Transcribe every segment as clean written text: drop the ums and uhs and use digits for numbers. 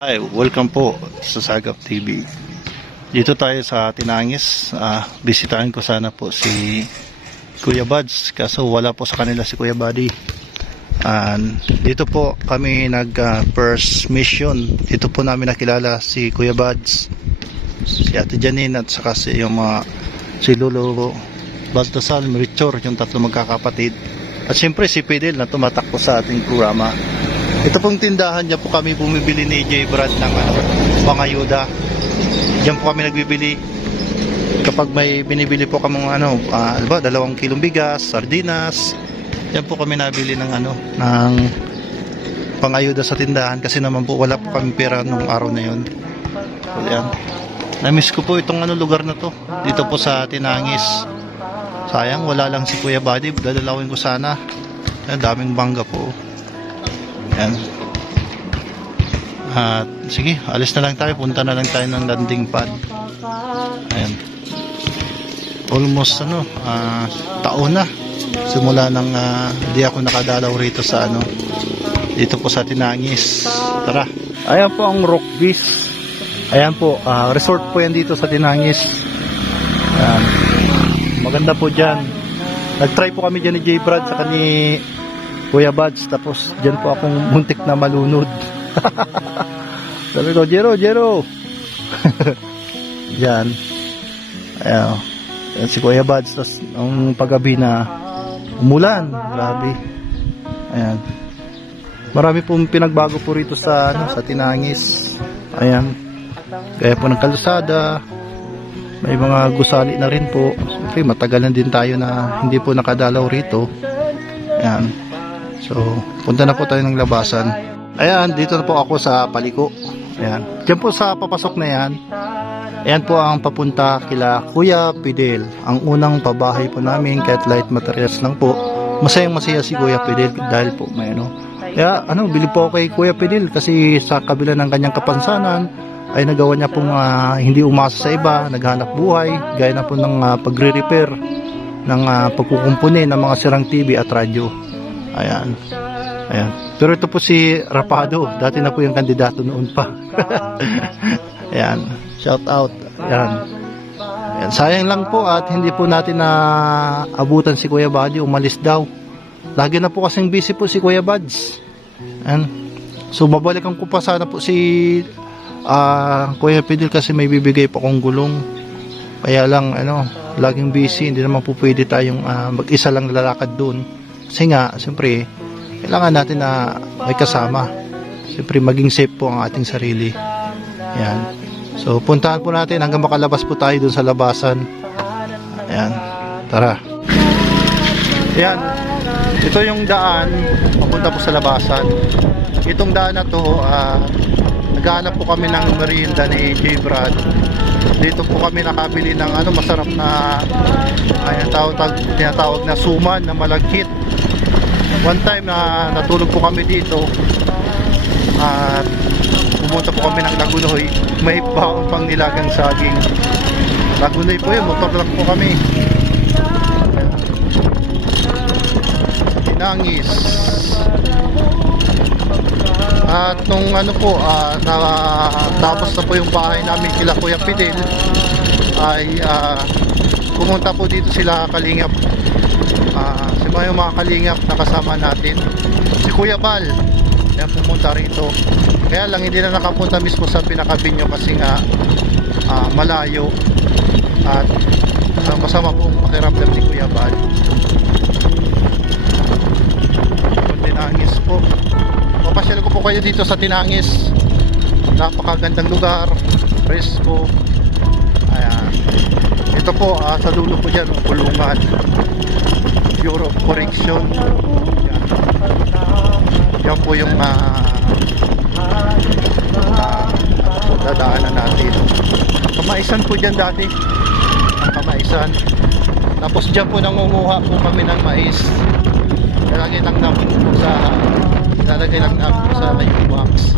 Hi, welcome po sa Sagap TV. Dito tayo sa Tinangis. Bisitahin ko sana po si Kuya Buds, kaso wala po sa kanila si Kuya Buddy. Dito po kami nag first mission. Dito po namin nakilala si Kuya Buds, si Ate Janine at saka si Lolo Baltasar, Richard, yung tatlo magkakapatid. At siyempre si Fidel na tumatakbo sa ating programa. Ito pong tindahan, diyan po kami bumibili ni J. Brad ng pangayuda. Diyan po kami nagbibili kapag may binibili po kamong 2 kilong bigas, sardinas. Diyan po kami nabili ng pangayuda sa tindahan kasi naman po wala po kami pera nung araw na yun. So, yan. Na-miss ko po itong lugar na to. Dito po sa Tinangis. Sayang wala lang si Kuya Buddy. Dadalawin ko sana. Daming bangga po. Yan. At sige, alis na lang tayo. Punta na lang tayo ng landing pad. Ayan. Almost taon na simula nang di ako nakadalaw rito sa dito po sa Tinangis. Tara. Ayan po ang Rock Beach. Ayan po, resort po yan dito sa Tinangis. Ayan. Maganda po dyan. Nag-try po kami dyan ni J. Brad sa ni Kuya Buds, tapos dyan po akong muntik na malunod. Sabi ko, Jero. Dyan. Ayan. Si Kuya Buds, tapos ang paggabi na umulan. Grabe. Ayan. Marami pong pinagbago po rito sa Tinangis. Ayan. Kaya po ng kalsada. May mga gusali na rin po. Siyempre, matagal na din tayo na hindi po nakadalaw rito. Ayan. So, punta na po tayo ng labasan. Ayan, dito na po ako sa Paliko. Ayan. Diyan po sa papasok na yan. Ayan po ang papunta kila Kuya Fidel. Ang unang pabahay po namin, kahit light materials lang po. Masayang masaya si Kuya Fidel dahil po may Kaya bilib po ako kay Kuya Fidel kasi sa kabila ng kanyang kapansanan ay nagawa niya pong hindi umasa sa iba, naghanap buhay, gaya na po ng pagre-repair ng pagkukumpuni ng mga sirang TV at radyo. Ayan. Pero ito po si Rapado. Dati na po yung kandidato noon pa. Ayan. Shout out. Ayan. Sayang lang po at hindi po natin na abutan si Kuya Buddy. Umalis daw. Lagi na po kasing busy po si Kuya Buds. Ayan. So babalikan ko pa sana po si Kuya Fidel kasi may bibigay po akong gulong. Kaya lang laging busy. Hindi naman po pwede tayong mag-isa lang lalakad doon. Kasi nga, siyempre, kailangan natin na may kasama. Siyempre, maging safe po ang ating sarili. Ayan. So, puntahan po natin hanggang makalabas po tayo dun sa labasan. Ayan. Tara. Ayan. Ito yung daan papunta po sa labasan. Itong daan na to, naghahanap po kami ng merienda ni J. Brad. Dito po kami nakabili ng masarap na tinatawag na suman na malagkit. One time na natulog po kami dito at pumunta po kami ng Lagunoy. May baong pang nilagang saging. Lagunoy po yun, motor lang po kami. Tinangis. At nung tapos na po yung bahay namin kila Kuya Fidel ay pumunta po dito sila Kalingap. Yung mga Kalingap na kasama natin, si Kuya Bal yan pumunta rito. Kaya lang hindi na nakapunta mismo sa pinakabinyo kasi nga malayo at masama po ang pakiramdam ni Kuya Bal. Tinangis po. Papasyal ko po kayo dito sa Tinangis. Napakagandang lugar, presko. Ayan. Ito po sa dulo po dyan kulungan, Bureau of Correction. Yan po yung dadaanan natin. Kamaisan po dyan dati. Kamaisan. Tapos dyan po nangunguha po kami ng mais. Lalagay lang namin po sa box.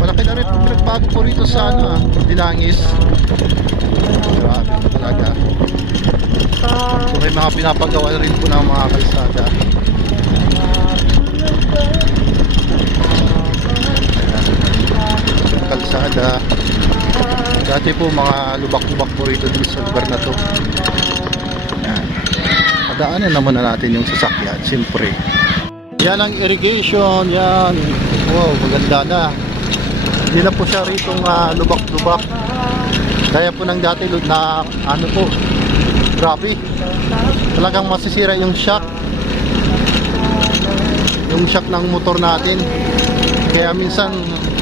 Malaki na rin pinagbago po rito sa Tinangis. Grabe talaga. So may mga pinapagawa rin po ng mga kalsada. kalsada. Dati po mga lubak-lubak po rito dito sa lugar na to. Yan. Padaanan naman na natin yung sasakyan, siyempre. Yan ang irrigation, yan. Wow, maganda na. Hindi na po siya rito lubak-lubak. Kaya po nang dati na ano po, grabe. Talagang masisira yung shock. Yung shock ng motor natin. Kaya minsan,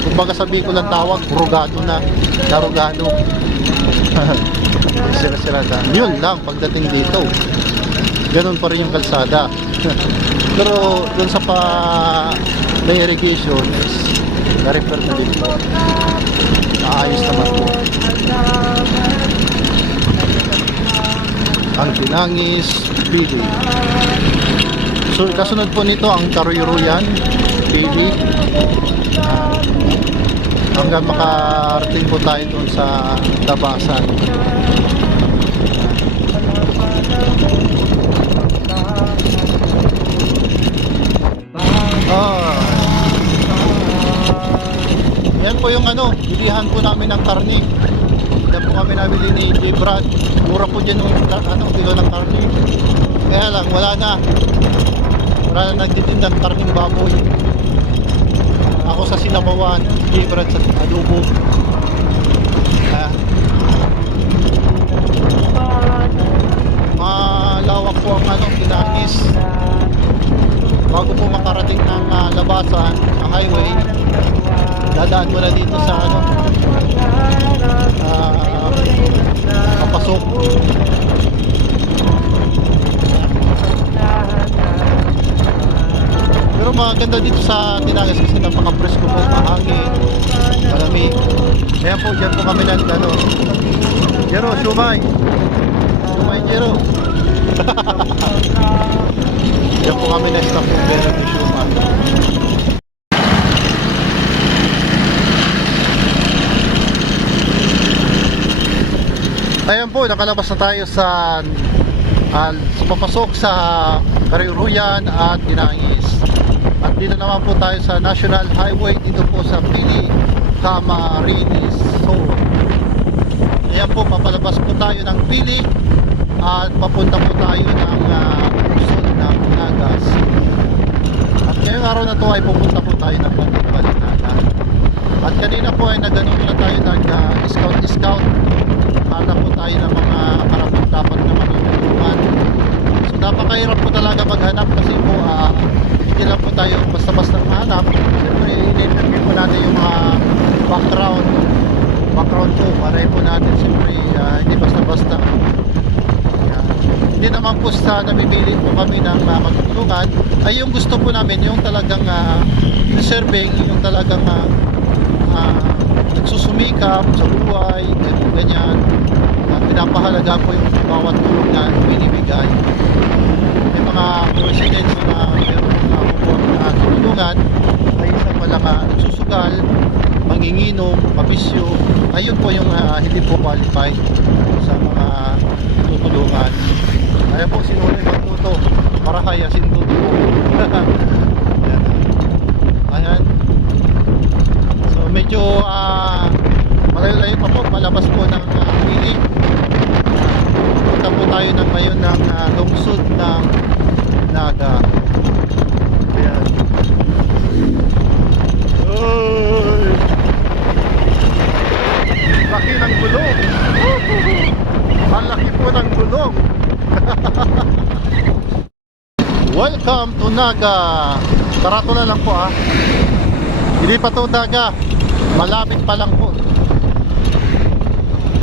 kumbaga sa Bicol ang tawag, rugado na. Narugado. Sira-sira na. Yun lang pagdating dito. Ganun pa rin yung kalsada. Pero dun sa may irrigation is na-repair na din po. Naayos naman po. Ang Tinangis Pili. So kasunod po nito ang Karuyuruyan Pili. Hanggang makarating po tayo dun sa Tabasan. Yan po yung bilihan po namin ng karne. Yan po kami nabili ni J. Brad. Mura po dyan yung kilo ng karne. Kaya lang, wala na nagtitinda ng karning baboy. Ako sa Sinabawan, J. Brad sa adobo. Malawak po ang Tinangis. Bago po makarating ng Labasan, ang highway, dadaan mo na dito sa papasok. Pero maganda dito sa Tinangis kasi napaka-presko po, mahangin, malamig. Ayan po, dyan po kami ng Jero, Shumay Jero. Dyan po kami na stop ng Jero ni Shumay. Ayan po, nakalabas na tayo sa papasok sa Karuyuruyan at Tinangis. At dito naman po tayo sa National Highway dito po sa Pili, Camarines Sur. Ayan po, papalabas po tayo ng Pili at papunta po tayo ng Luzon ng Nagas. At ngayong araw na to ay pupunta po tayo ng Balignana. At kanina po ay nag-ano na tayo nag-scout. Hanap po tayo ng mga karapat-dapat na matutulungan. So napakahirap po talaga maghanap kasi po hindi lang po tayo basta-basta mahanap. Siyempre in-interview po natin yung mga background po para po natin siyempre hindi basta-basta. Hindi naman po sa namimili po kami ng matutulungan ay yung gusto po namin yung talagang deserving, yung talagang nagsusumikap sa buhay, ganyan. Pinapahalaga po yung bawat tulong na binibigay. May mga residents na meron na tulungan ay isa palang nagsusugal, manginginom, mabisyo. Ayun po yung hindi po qualified sa mga tutulungan. Kaya po sinulit ang tuto para hayasin tuto. Ayan. So medyo malayo-layo pa po, malabas po ng Pili. Punta po tayo ngayon ng lungsod ng Naga. Ayan. Oy! Laki ng gulong. Ang laki po ng gulong. Welcome to Naga. Karatula lang po Hindi pa to Naga. Malapit pa lang po.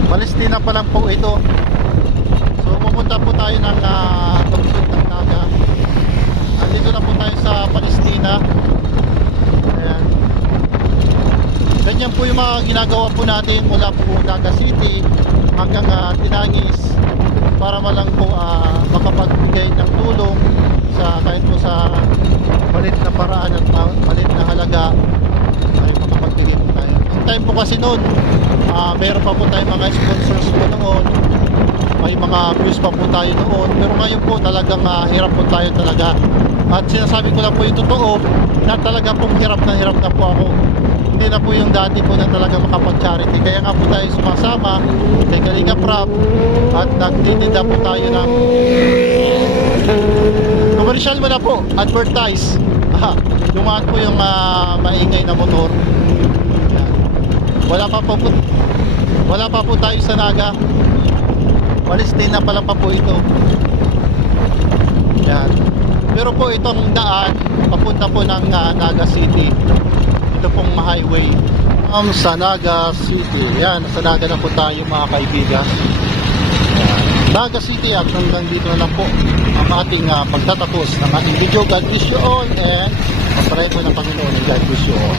Palestina pa lang po ito. So pupunta po tayo ng lungsod ng Naga. Andito na po tayo sa Palestina. Ayan. Ganyan po yung mga ginagawa po natin mula po Naga City hanggang Tinangis para malang po makapagbigay ng tulong sa kahit po sa malit na paraan at malit na halaga ay makapagbigay po tayo. Ang time po kasi noon meron pa po tayong mga sponsors po noon, may mga views pa po tayo noon, pero ngayon po talagang hirap po tayo talaga At sinasabi ko lang po yung totoo na talaga pong hirap na po ako. Hindi na po yung dati po na talaga makapag-charity. Kaya nga po tayo sumasama kay Kalinga Prab at nagtitinda po tayo ng commercial mo na po, advertise. Dumaan po yung maingay na motor. Yan. Wala pa po tayo sa Naga. Palestine na pala pa po ito. Yan. Pero po itong daan papunta po ng Naga City. Ito pong highway sa Naga City. Yan, sa Naga na po tayo mga kaibigan. Yan. Naga City at hanggang dito na lang po ang ating pagtatapos ng ating video. God bless you all and paparay po ng Panginoon. God bless you all.